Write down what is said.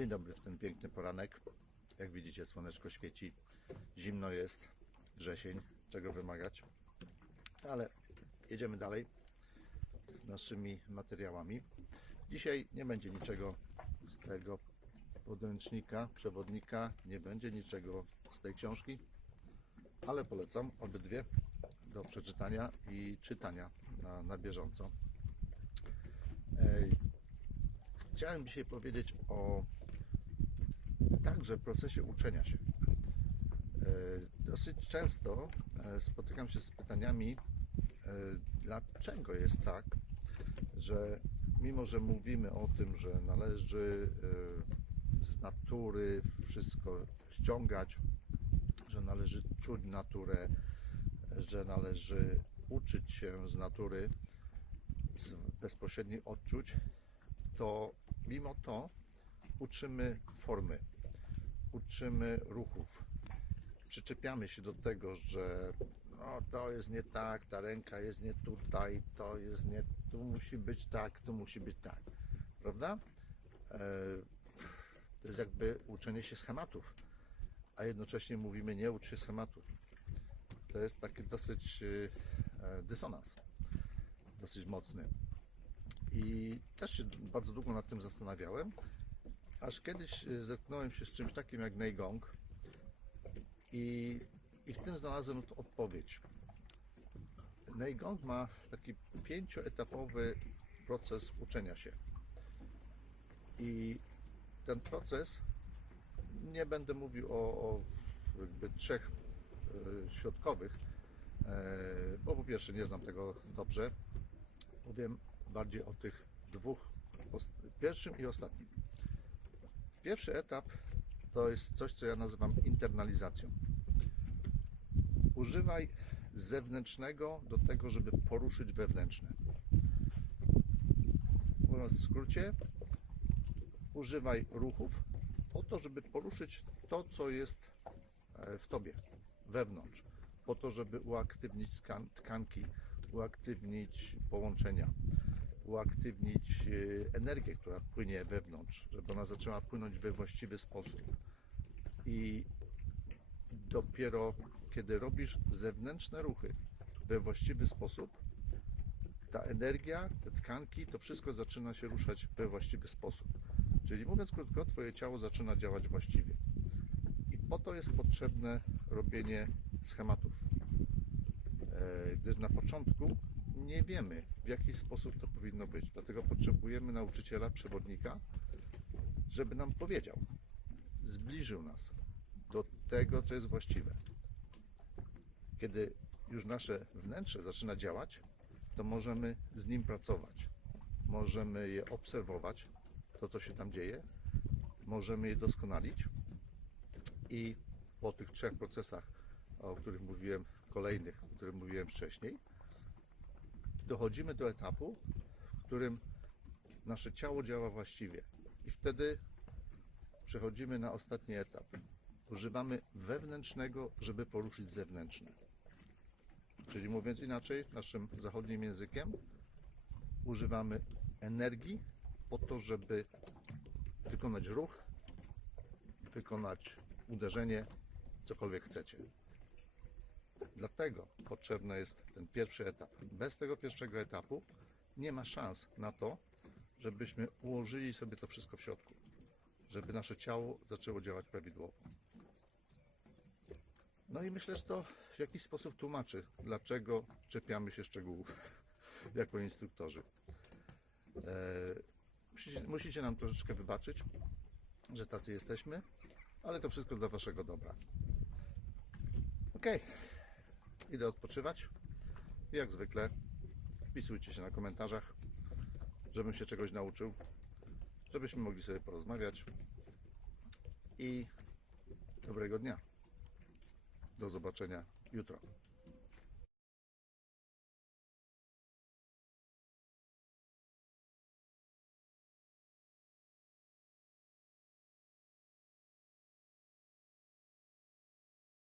Dzień dobry w ten piękny poranek. Jak widzicie, słoneczko świeci, zimno jest, wrzesień, czego wymagać. Ale jedziemy dalej z naszymi materiałami. Dzisiaj nie będzie niczego z tego podręcznika, przewodnika, nie będzie niczego z tej książki, ale polecam obydwie do przeczytania i czytania na bieżąco. Chciałem dzisiaj powiedzieć o także procesie uczenia się. Dosyć często spotykam się z pytaniami, dlaczego jest tak, że mimo, że mówimy o tym, że należy z natury wszystko ściągać, że należy czuć naturę, że należy uczyć się z natury, z bezpośrednich odczuć, to mimo to uczymy formy, uczymy ruchów, przyczepiamy się do tego, że no, to jest nie tak, ta ręka jest nie tutaj, to jest nie, tu musi być tak, tu musi być tak, prawda? To jest jakby uczenie się schematów, a jednocześnie mówimy nie ucz się schematów. To jest taki dosyć dysonans, dosyć mocny. I też się bardzo długo nad tym zastanawiałem, aż kiedyś zetknąłem się z czymś takim jak Neigong i w tym znalazłem odpowiedź. Neigong ma taki 5-etapowy proces uczenia się. I ten proces, nie będę mówił o jakby 3 środkowych, bo po pierwsze nie znam tego dobrze, powiem bardziej o tych 2, pierwszym i ostatnim. Pierwszy etap to jest coś, co ja nazywam internalizacją. Używaj zewnętrznego do tego, żeby poruszyć wewnętrzne. Mówiąc w skrócie, używaj ruchów po to, żeby poruszyć to, co jest w tobie, wewnątrz, po to, żeby uaktywnić tkanki, uaktywnić połączenia, uaktywnić energię, która płynie wewnątrz, żeby ona zaczęła płynąć we właściwy sposób. I dopiero kiedy robisz zewnętrzne ruchy we właściwy sposób, ta energia, te tkanki, to wszystko zaczyna się ruszać we właściwy sposób. Czyli mówiąc krótko, twoje ciało zaczyna działać właściwie. I po to jest potrzebne robienie schematów. Gdyż na początku nie wiemy, w jaki sposób to powinno być. Dlatego potrzebujemy nauczyciela, przewodnika, żeby nam powiedział, zbliżył nas do tego, co jest właściwe. Kiedy już nasze wnętrze zaczyna działać, to możemy z nim pracować. Możemy je obserwować, to co się tam dzieje, możemy je doskonalić i po tych 3 procesach, o których mówiłem, kolejnych, o których mówiłem wcześniej, dochodzimy do etapu, w którym nasze ciało działa właściwie i wtedy przechodzimy na ostatni etap. Używamy wewnętrznego, żeby poruszyć zewnętrzne. Czyli mówiąc inaczej, naszym zachodnim językiem, używamy energii po to, żeby wykonać ruch, wykonać uderzenie, cokolwiek chcecie. Dlatego potrzebny jest ten pierwszy etap. Bez tego pierwszego etapu nie ma szans na to, żebyśmy ułożyli sobie to wszystko w środku, żeby nasze ciało zaczęło działać prawidłowo. No i myślę, że to w jakiś sposób tłumaczy, dlaczego czepiamy się szczegółów jako instruktorzy. Musicie nam troszeczkę wybaczyć, że tacy jesteśmy, ale to wszystko dla waszego dobra. Ok, idę odpoczywać. Jak zwykle wpisujcie się na komentarzach, żebym się czegoś nauczył, żebyśmy mogli sobie porozmawiać i dobrego dnia. Do zobaczenia jutro.